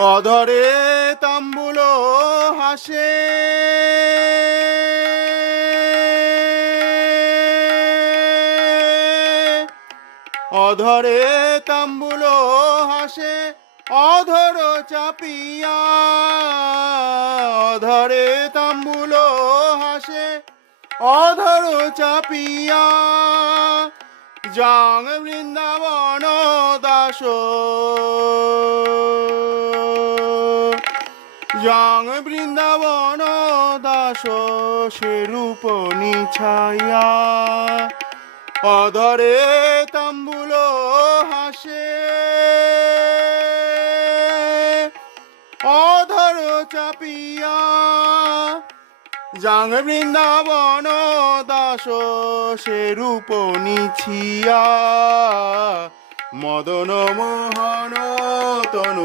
অধরে তাম্বুল হাসে, অধরে তাম্বুল হাসে, অধর চাপিয়া, অধরে তাম্বুল হাসে, অধর চাপিয়া, যাং বৃন্দাবন দাস, যাং বৃন্দাবন দাস, সে রূপ নিছাইয়া, অধরে তাম্বুল হাসে, অধর চাপিয়া, যাং বৃন্দাবন দাস, সে রূপ নিছিয়া, মদন মোহন তনু